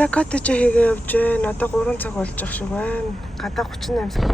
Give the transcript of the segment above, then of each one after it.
За коттеж хийгээ явж байна. Одоо 3 цаг болж ах шиг байна. Гадаа 38 цаг.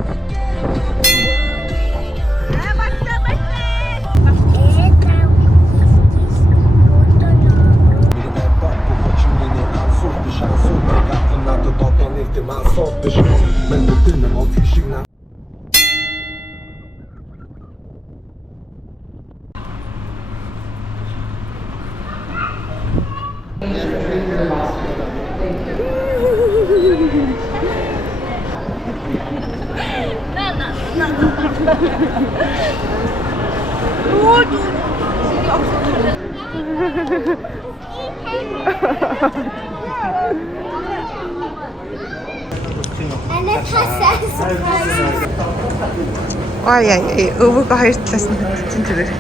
Өвөг хоёр талаас нь хөдөлсөн зүгээр.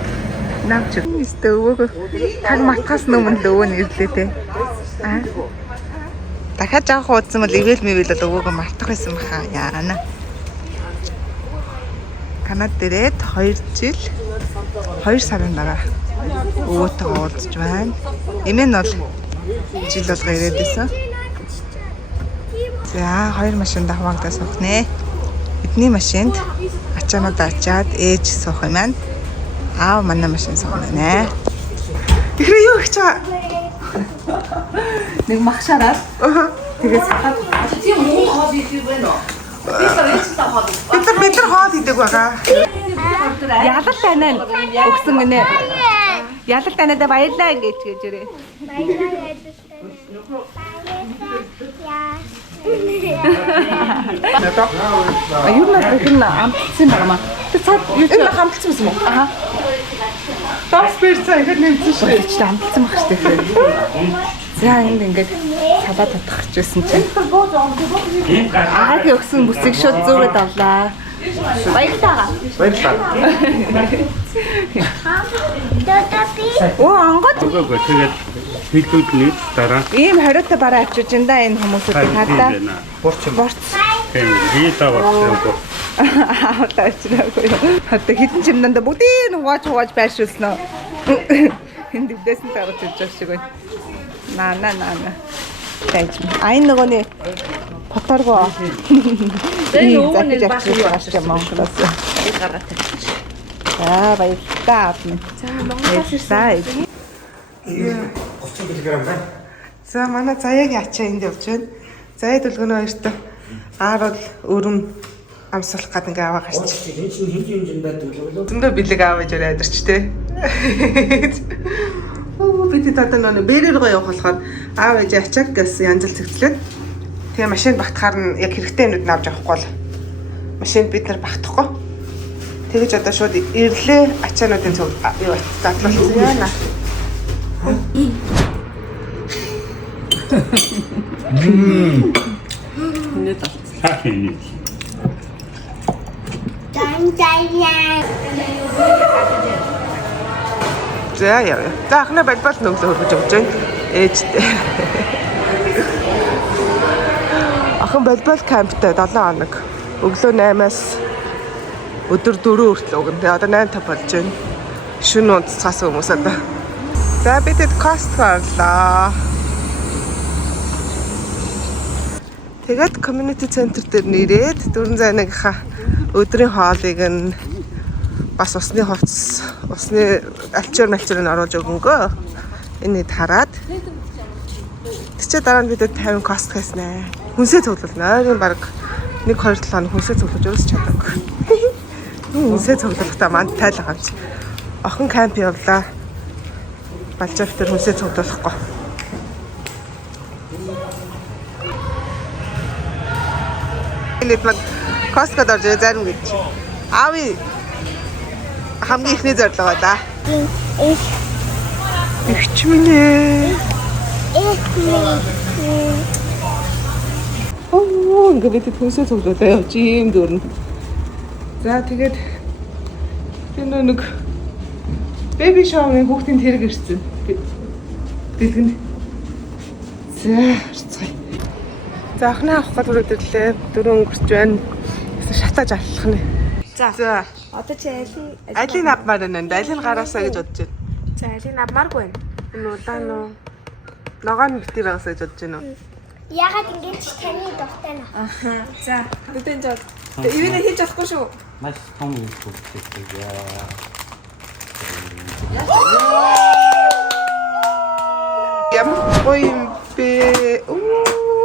Навч өстө өвөг таг матхаас өмнө өвөө нэрлээ те. Дахиад жаах уудсан бол ивэл мэвэл л өвөг мартах байсан баха. Яана. Канад дээрээ 2 жил 2 сарын дараа өвөөтэй уулзж байна. Эмээ нь бол жил болго ирээд байсан. За 2 машинд хаваагдаа суух нэ. Бидний машинд ачаанууд ачаад ээж суух юм байна. Аав манай машин суух нэ. Ихрээ юу их чаа? Нэг махшараад. Тэгээд сахад тийм муу хоод идэх байна уу? бид нар хоол идэг байгаа. Ялал тань өгсөн гинэ. Ялал таньда баярлаа ингэж гэрээ. Баярлалаа. Аюун надад амтсан байгаа маа. Тэр цаад Энэ хамтсан юм уу? Аха. Тас бэрцээ ихэд нэмсэн шүү. Чи амтсан баг шүү дээ. За энд ингээд салаад татах гэж байсан чинь. Аагийн өгсөн бүсийг шууд зүүгээд авлаа. Баярлалаа. Оо ангууд. Тэгээд хэлбэлний дараа Ийм хориотой бараа авчиж энэ энэ хүмүүсүүд хадаа. борч. Тийм хийдаа болчихсон. Аавлаа авчираагүй. Хадаа хитэн чимданда бүгдийг хувааж байршуулсан уу. Энд дэвсэн тарж ирж байгаа шиг байна. На. Тайч. Айн нөгөөний фоторгоо. Энэ өвөний багш юм Монголоос. Гаргаад тавьчих. За баярлалаа. За Монголоос ирсэн. 30 кг байна. За манай заяагийн ачаа энд явж байна. Заяа төлгөнөө хоёртой аар бол өрөм амсуулах гэдэг ингээ аваа гарч. Энэ чинь хэдийн хэмжээнд төлөвлөө. Зөндөө бэлэг аваад ирээ адирч те. Бид одоо нөө бэрээр гоо явах болохоор аав ээж ачааг гэсэн янз бүр цэгцлээд тэгээ машинд багтахаар нь яг хэрэгтэй юмнууд авч авахгүй бол машинд бид нар багтахгүй. Тэгэж одоо шууд ирлээ ачаануудын цог юу задлуулсан яана. Хаахийн. За яа. За ахна балбал нүглөө хөргөж өгч байна. Ээжтэй. Ахын балбал камптай 7 хоног. Өглөө 8-аас өдөр 4 хүртэл өгнө. Тэгээ одоо 8:50 болж байна. Шөнө унтцаас хүмүүс одоо. За бидэд Costco орлоо. Тэгээд community center дээр нэрээд 401-ийнхаа өдрийн хоолыг нь бас усны хувцас, усны алчуур нь оруулж өгөнгөө. Энийг хараад. Тэцээ дараа нь бидэд 50 Costco хийснэ. Хүнсээ цуглуулна. Ойрын баг 1-2 7 хоног хүнсээ цуглуулж өрөөс чадаагүй. Хүнсээ цуглуулахдаа манд тайлгаа юм чи. Охин камп явлаа. Балжав дээр хүнсээ цуглуулахгүй. Нэг Costco-д орж зарим гэж. Ави хамгийн ихний зорилго ба да. Ихч минь. Оо, ингээд хүнсээ цуглуулаа явж юм дөрн. За тэгээд энэ нэг бэби шоугийн хүүхдийн тэрэг ирсэн. Бэлгэн. За, харцгаая. За ахнаа авах гэдэг үрэрлээ. 4 өнгөрч байна. Шатааж аллах нэ. За. Одоо чи Айлын авмаар байна. Айлын гараасаа гэж бодож байна. За айлын авмааргүй байна. Энэ улаан уу? Ногоон бити байгаасаа гэж бодож байна уу? Ягаад ингэж таны дуртай нэ? Аха. За. Өдөө жоо. Ивэнэ хийж болохгүй шүү. Маш том юм бүгд. Ямар гоё юм бэ?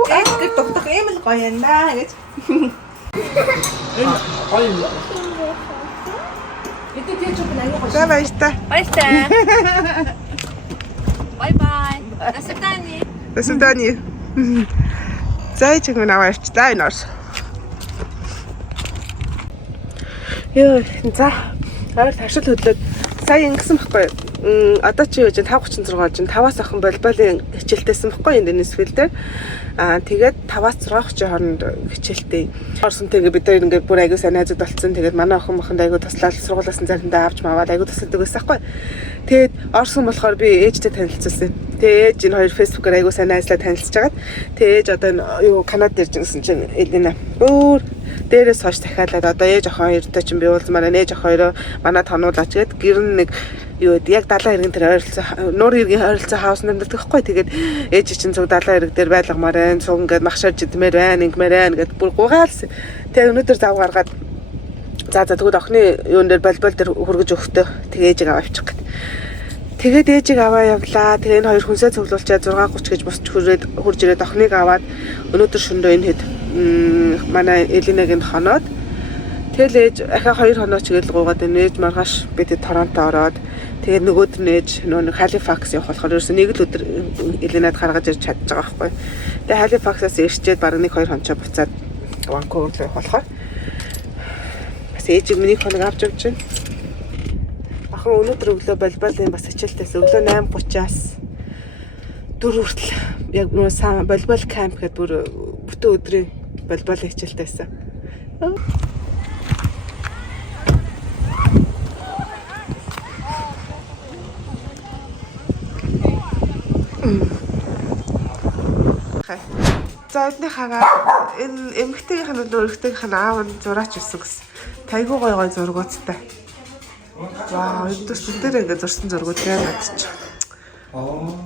Эдгээр дугдах юм л гоё юм да гэж. Эдгээр тийч үгүй аяа гоё. За баяртай. Баяртай. Bye bye. До свидания. До свидания. Зай чиг минь аваа явчлаа энэ орс. Ёо, за. Аваар тавшил хөдлөөд сая ингэсэн байхгүй. Одоо чи юу гэж 5:36 жин 5-аас ахын волейболын хичээлтэйсэн байхгүй энэ Нисвил дээр. Тэгээд 5-аас 6 хооронд хичээлтэй. Орсон тэгээд бид хоёр ингээд бүр аягүй сайн найзууд болцсон. Тэгээд манай охин мохонд аягүй туслаад сургуулиас нь заримдаа авч маваад аягүй тусалдаг байсан байхгүй. Тэгээд орсон болохоор би ээжтэй танилцуулсан. Тэгээд ээж энэ хоёр фэйсбүүкээр аягүй сайн найзлаа танилцж агаад тэгээд ээж одоо юу Канадад ирж гэсэн чинь Элина бүр дээрээс хойш дахиалаад одоо ээж охин хоёртой чинь би уулзмаар ээж охин хоёроо манай тонуулаач гээд гэр нь нэг юу яг 70 иргэн тэр ойролцоо нуур иргэн ойролцоо хаус нэмдэг байхгүй тэгээд ээж чинь цуг 70 ирэг дээр байлгамаар байна цуг ингээд махшааж идмээр байна ингэмээр байна гэд бүр гугаалсан. Тэгээд өнөөдөр зав гаргаад за тэгвэл охины юун дээр волейбол дээр хөргөж өгтөө тэгээд ээжийг аваа авчих гэд. Тэгээд ээжийг аваа явлаа. Тэгээд энэ хоёр хүнсээ цуглуулчаад 6:30 гэж босч хурж ирээд охиныг аваад өнөөдөр шөнөдөө энэ хэд манай Элинагийн хоноод тэгэл ээж ахаа 2 хоноо ч гээл гуугаад ээж маргааш бид Торонто ороод тэгээд нөгөөдөр нь ээж нэг Халифакс явах болохоор ерөөсөө нэг л өдөр Элинад гаргаж ирж чадж байгаа байхгүй. Тэгээд Халифаксаас ирчээд бараг 1-2 хонцоо буцаад Ванкувер руу явах болохоор бас ээжийг миний хоног авч явж байна. Ахын өнөөдөр өглөө волейболын бас хичээлтэйс өглөө 8:30-аас 4 хүртэл яг нөө волейбол камп гэдэг бүр бүтэн өдрийн волейбол хичээлтэйсэн. За эднийхээ энэ эмэгтэйгийнх нь өргөтэйгийнх нь аав нь зураач өссөн гэсэн. Тайгуу гой гой зургуудтай. Вау, энэ төс бүтээр ингээд зурсан зургууд яг надчих. Вау.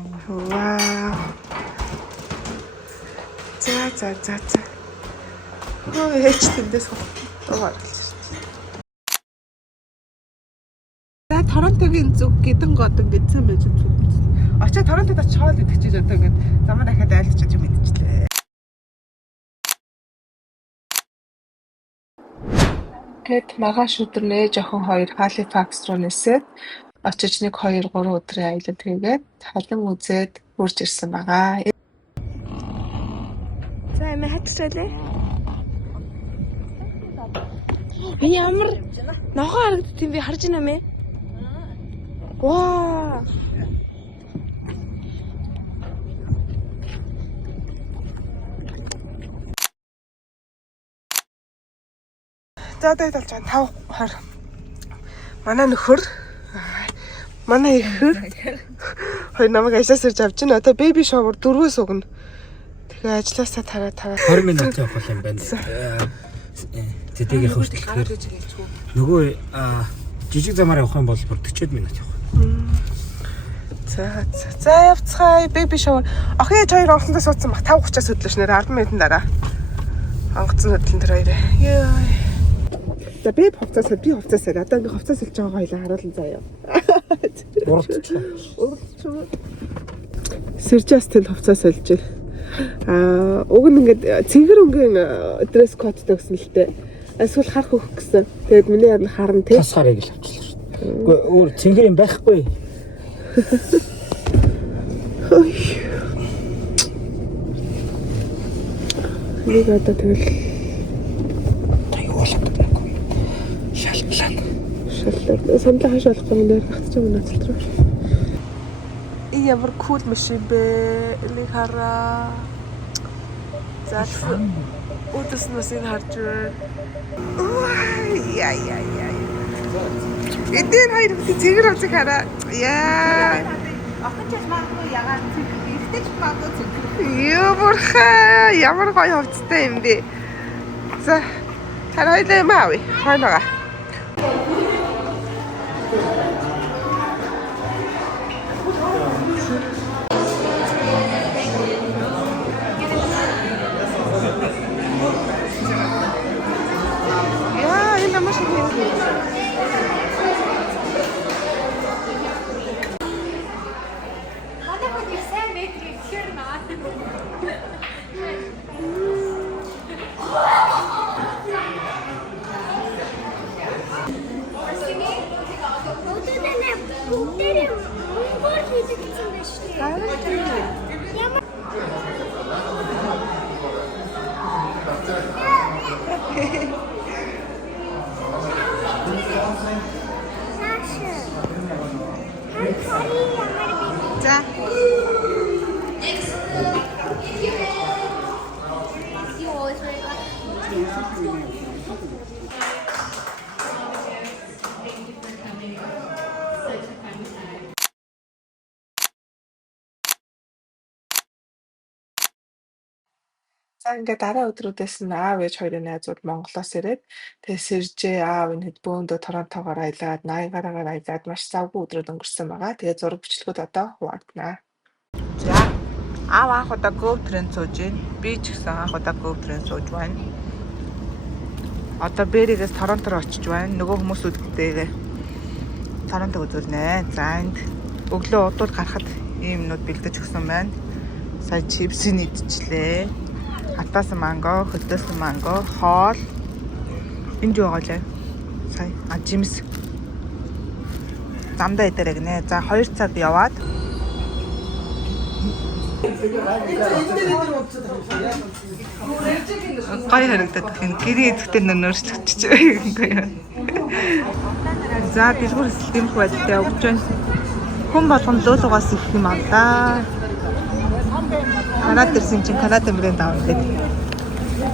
За. Оо яач тэндээс хаваа. За Торонтогийн зүг гэдэн год ингээд сайн байж байгаа. Очоо Торонтод очоод идэх чинь одоо ингээд замаа дахиад айлчиж юм идчихлээ. Гэт маргааш өдөр нээж охин хоёр Халифакс руу нисээд очиж 1-2-3 өдрийн аялал хийгээд халин үзээд хурж ирсэн байгаа. За эмээ хацралээ. Ямар нохоо харагдд юм би харж байна мэ? Ваа. За тэгээд болж байгаа 5:20. Манай нөхөр манай ихэр хоёр намайг ажлаас ирж авч байна. Одоо бэби шовер 4-өөс өгнө. Тэгээ ажлаасаа тараад 20 минут явах юм байна. Тэтэйгээ хөшлөхээр нөгөө жижиг замаар явах юм бол бүр 40 минут явах. За явцгаая бэби шовер. Охин ээж хоёр онгоцондоо суудсан баг 5:30-аас хөдлөж нэрээ 10 минутын дараа. Онгоцон хөдлөн тэр хоёроо. Йоо. За би хувцасаа одоо ингээ хувцас хэлж байгаа хоёлаа харуулсан заяа. Уралчлаа. Сэржээс тэл хувцас хэлж ил. Уг нь ингээд цэнгэр өнгийн дресс кодтой гэсэн л дээ. Эсвэл харах өгөх гэсэн. Тэгээд миний харна харна тий. Тас харыг л авчлаа шүү дээ. Үгүй өөр цэнгэр юм байхгүй. Нэг одоо тэгэл шалтлаа. Сандлаа хаш болох юм дээр хатчих юм нацалтраа. Ямар кул машин бэ? Энийг хараа. За өдөс нь бас энэ харж байна. Яа. Эдгээр хоёр бүхэн цэгэр авчих хараа. Яа. Охин ч магадгүй ягаад ихтэй ч магадгүй цэгэр. Юу бурхаа. Ямар гоё хувцастай юм бэ? За хараа юм аав. Ханага. За. За ингээд дараа өдрүүдээс нь аав ээж хоёрын найзууд Монголоос ирээд тэгээ Сэржээ аав энэ бөөндөө Торонтогоор аялаад 80-аараагаар аялаад маш завгүй өдрүүд өнгөрсөн байгаа. Тэгээ зураг бичлэгүүд одоо хуваагдана. За. Аав удаа GoTrain сууж байна. Би ч гэсэн удаа GoTrain сууж байна. Одоо Бэригээс Торонто руу очиж байна. Нөгөө хүмүүсүүдтэйгээ Торонто үзүүлнэ. За энд өглөө удууд гарахад ийм юмнууд бэлдэж өгсөн байна. Сая чипсийг идчихлээ. Атаасан манго, хөдөөсөн манго, хоол. Энд юу байгаа лээ? Сая жимс. Замдаа идэрэг нэ. За 2 цаг яваад гой харагдаад гин гэрээ идэхтэй нөрчлөгчж байгаа юм. За дэлгүүр эсэлт юм байдалтай өгч байна. Хүн болгон луулуугаас их юм аа да. Канад ирсэн чинь Канада мөрөнд авах гэдэг.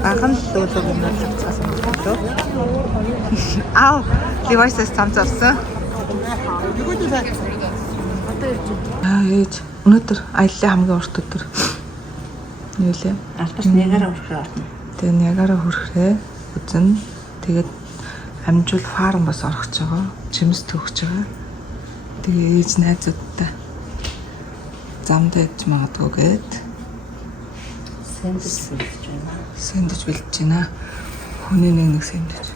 Анхан луулууг юм цацгаас өгдөө. Аа, Levi's-аас цамцарсан. Ээж өнөөдөр аяллаа хамгийн урт өдөр. Юу лээ? Алтаас Ниагара хүрэх орно. Тэгээ Ниагара хүрэхээ үзэн. Тэгээд амжуул фарм бас орох гэж байгаа. Жимс төгсөж байгаа. Тэгээ ээж найзуудтай замдаа ядж магадгүй гээд сэндвич бэлдэж байна. Хүний нэг сэндвич.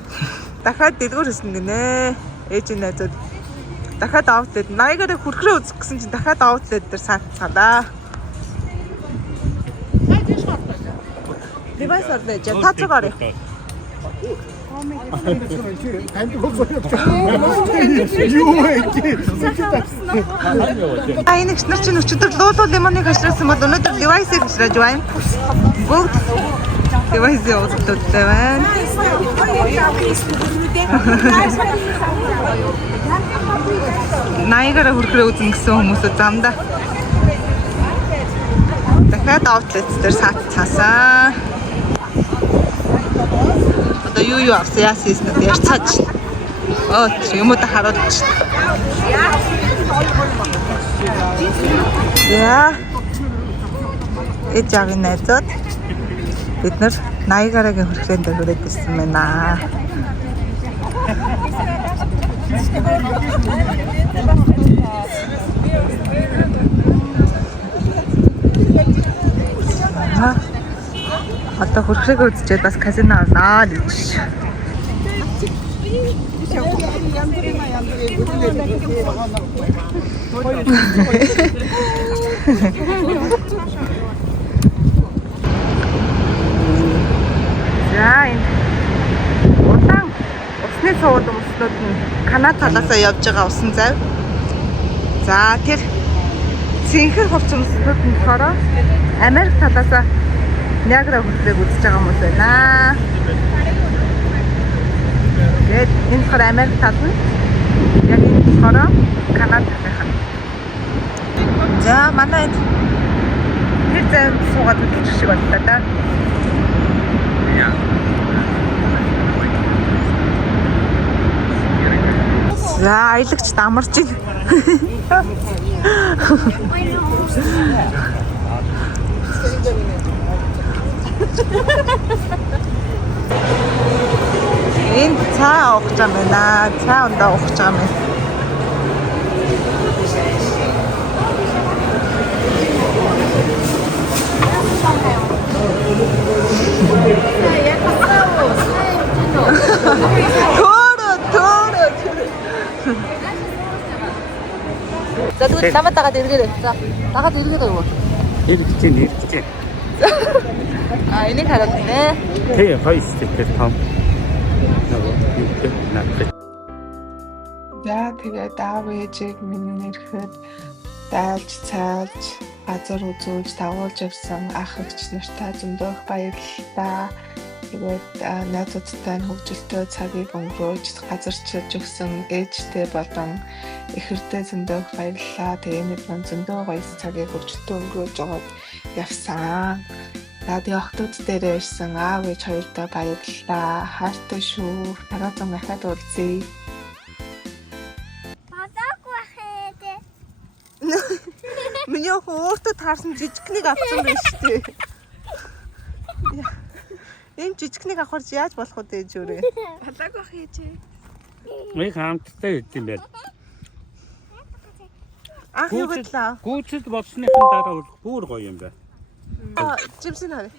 Дахиад дэлгүүр хийсэн гинэ. Ээжийн найзууд дахиад аутлаад 80-аараа хүрхрээ үзэх гэсэн чинь дахиад аутлаад дээр саацгаалаа. Levi's орно. Тацаг орё. Энийг нар чинь өчигдөр луулуу лимоныг хашраасан бол өнөөдөр Levi's-ийг хашрааж байна. Бүгд Levi's-ийн уудтай байна. Наягараа хүрхрээ үзэн гэсэн хүмүүсүүд замдаа. Дахиад аутлет дээр цаасан. Одоо юу авсан яасан нь ярьцаач. Юмудаа харуулж. Яа. Эжагийн найзууд бид нар Наягарагийн хүрхрээнд дээр хүрээд ирсэн байна. Одоо хүрхрээг үзчихэд бас казино орноо гэж. За энэ удаан усны сууд өмслүүд нь Канада талаасаа явж байгаа усан зав. За тэр цэнхэр хувц өмслүүд нь болохоор Америк талаасаа Ниагара хүрхрээг үзэж байгаа хүмүүс байна. Тэгээд энэ болохоор Америк тал нь яг энэ болохоор Канада талынх нь. За манай тэр зам суугаад үзчих шиг боллоо да. За аялагч дамарч байна. Энд цаа уух гэж байна. Цаа ундаа уух гэж байна. За тэгвэл намайг дагаад эргээрэй. За дагаад эргээрэй юу? Эргэж чинь. Энийг хараад нэ. Тэ хоёр стикер том. За тэгээд аав ээжийг минь нэрэхэд дайлж цайлж газар үзүүлж дагуулж явсан ах эгч нартай зөндөө их баярлалаа. Тэгээд найзуудтай нь хөвгөлтэй цагийг өнгөрөөж газарчилж өгсөн ээжтэй болон эхэртэй зөндөө их баярлалаа. Тэгээд нэг зөндөө гоё цагийг хөвгөлтэй өнгөрөөж байгаад явсан. Радио охтууд дээрээ ирсэн аав ээж хоёртой баярлалаа. Хайртай шүү. Дараагийн дахиад уулзъя. Бадаагүй хээдэ. Миний охин өөртөө таарсан жижигкнийг авсан байх шүү дээ. Энэ жижигкнийг авахар яаж болох вэ ээж өөрөө? Балаагүй хийжээ. Нэг хамттай идэм байл. Ах юу гэдлээ? Гүйцэд болсныхан дараа бүр гоё юм байна. Жимсийн хараа.